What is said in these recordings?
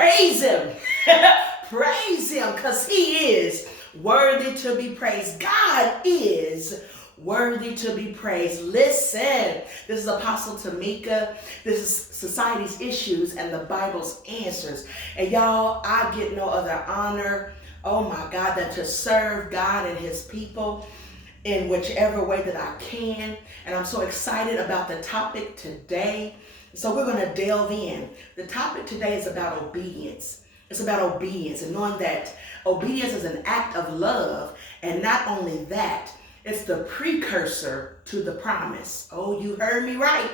Praise him. Praise him, because he is worthy to be praised. God is worthy to be praised. Listen, this is Apostle Temika. This is Society's Issues and the Bible's Answers. And y'all, I get no other honor, oh my God, than to serve God and his people in whichever way that I can. And I'm so excited about the topic today. So we're going to delve in. The topic today is about obedience. It's about obedience and knowing that obedience is an act of love. And not only that, it's the precursor to the promise. Oh, you heard me right.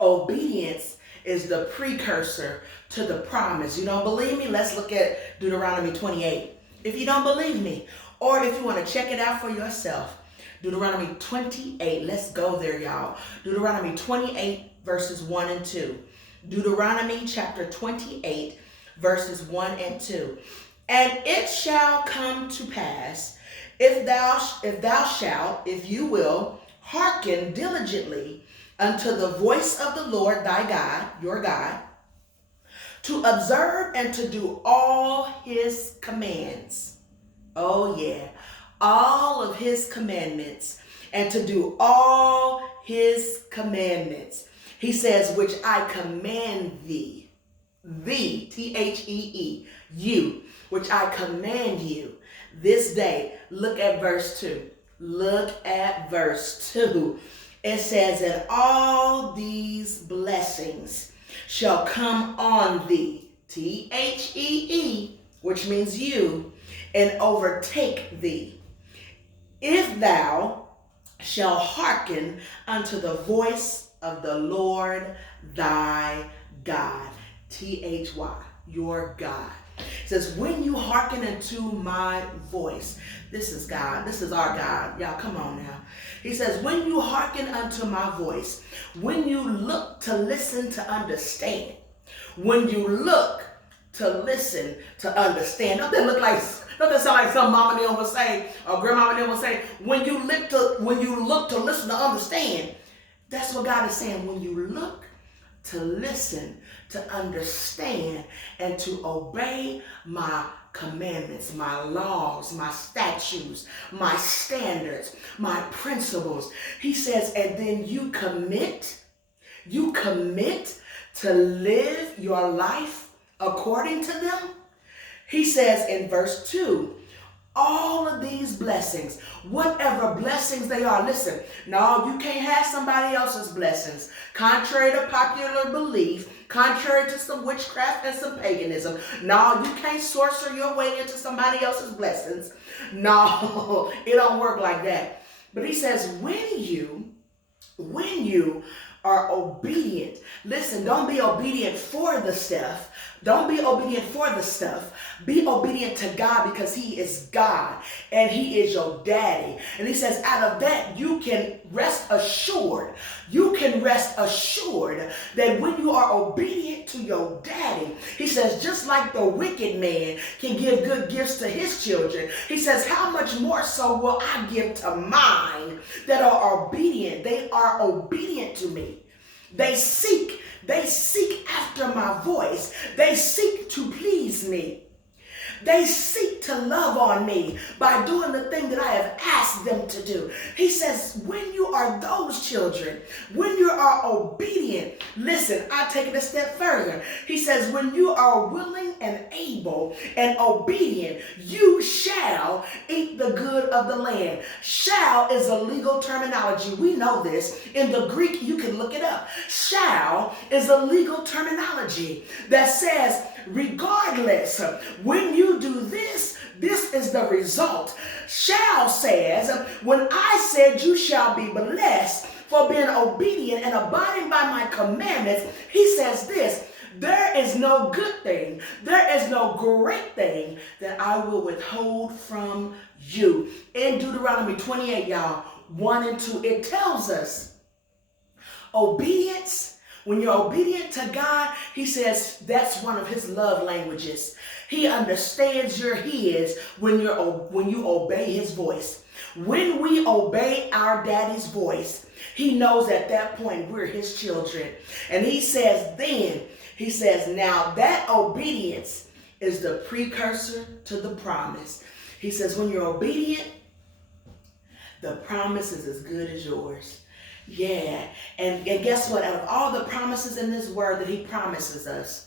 Obedience is the precursor to the promise. You don't believe me? Let's look at Deuteronomy 28. If you don't believe me, or if you want to check it out for yourself, Deuteronomy 28. Let's go there, y'all. Deuteronomy 28, verses 1 and 2. Deuteronomy chapter 28, verses 1 and 2. And it shall come to pass, if you will, hearken diligently unto the voice of the Lord thy God, your God, to observe and to do all his commands. Oh yeah, all of his commandments, and to do all his commandments. He says, which I command thee, Thee, you, which I command you this day. Look at verse 2. Look at verse 2. It says, and all these blessings shall come on thee, Thee, which means you, and overtake thee, if thou shalt hearken unto the voice of the Lord thy God. Thy, your God. It says, when you hearken unto my voice. This is God. This is our God. Y'all, come on now. He says, when you hearken unto my voice, when you look to listen to understand, when you look to listen to understand. Don't that sound like some mama they would say, or grandmama they would say, when you look to listen to understand. That's what God is saying. When you look to listen, to understand, and to obey my commandments, my laws, my statutes, my standards, my principles. He says, and then you commit to live your life according to them. He says in verse 2, all of these blessings, whatever blessings they are. Listen, no, you can't have somebody else's blessings. Contrary to popular belief, contrary to some witchcraft and some paganism. No, you can't sorcerer your way into somebody else's blessings. No, it don't work like that. But he says, when you are obedient, listen, don't be obedient for the stuff. Don't be obedient for the stuff. Be obedient to God, because he is God and he is your daddy. And he says, out of that, you can rest assured. You can rest assured that when you are obedient to your daddy, he says, just like the wicked man can give good gifts to his children, he says, how much more so will I give to mine that are obedient? They are obedient to me. They seek after my voice. They seek to please me. They seek to love on me by doing the thing that I have asked them to do. He says, when you are those children, when you are obedient, listen, I take it a step further. He says, when you are willing and able and obedient, you shall eat the good of the land. Shall is a legal terminology. We know this. In the Greek, you can look it up. Shall is a legal terminology that says, regardless, when you do this, this is the result. Shall says, when I said you shall be blessed for being obedient and abiding by my commandments, he says this, there is no good thing, there is no great thing that I will withhold from you. In Deuteronomy 28, y'all, 1 and 2, it tells us obedience When you're obedient to God, he says that's one of his love languages. He understands you're his when you obey his voice. When we obey our daddy's voice, he knows at that point we're his children. And he says now that obedience is the precursor to the promise. He says when you're obedient, the promise is as good as yours. Yeah. And guess what? Out of all the promises in this word that he promises us,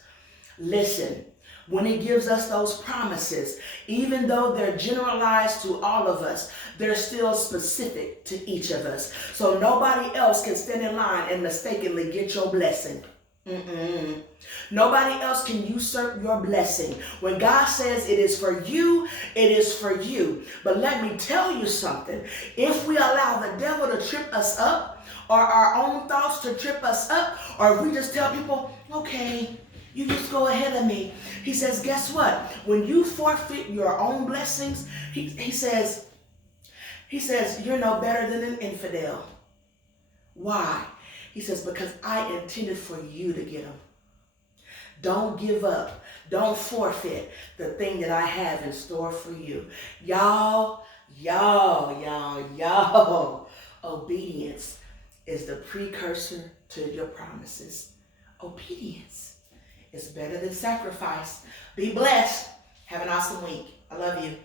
listen, when he gives us those promises, even though they're generalized to all of us, they're still specific to each of us. So nobody else can stand in line and mistakenly get your blessing. Nobody else can usurp your blessing. When God says it is for you, it is for you. But let me tell you something. If we allow the devil to trip us up, or our own thoughts to trip us up, or if we just tell people, okay, you just go ahead of me. He says, guess what? When you forfeit your own blessings, he says, you're no better than an infidel. Why? He says, because I intended for you to get them. Don't give up. Don't forfeit the thing that I have in store for you. Y'all. Obedience is the precursor to your promises. Obedience is better than sacrifice. Be blessed. Have an awesome week. I love you.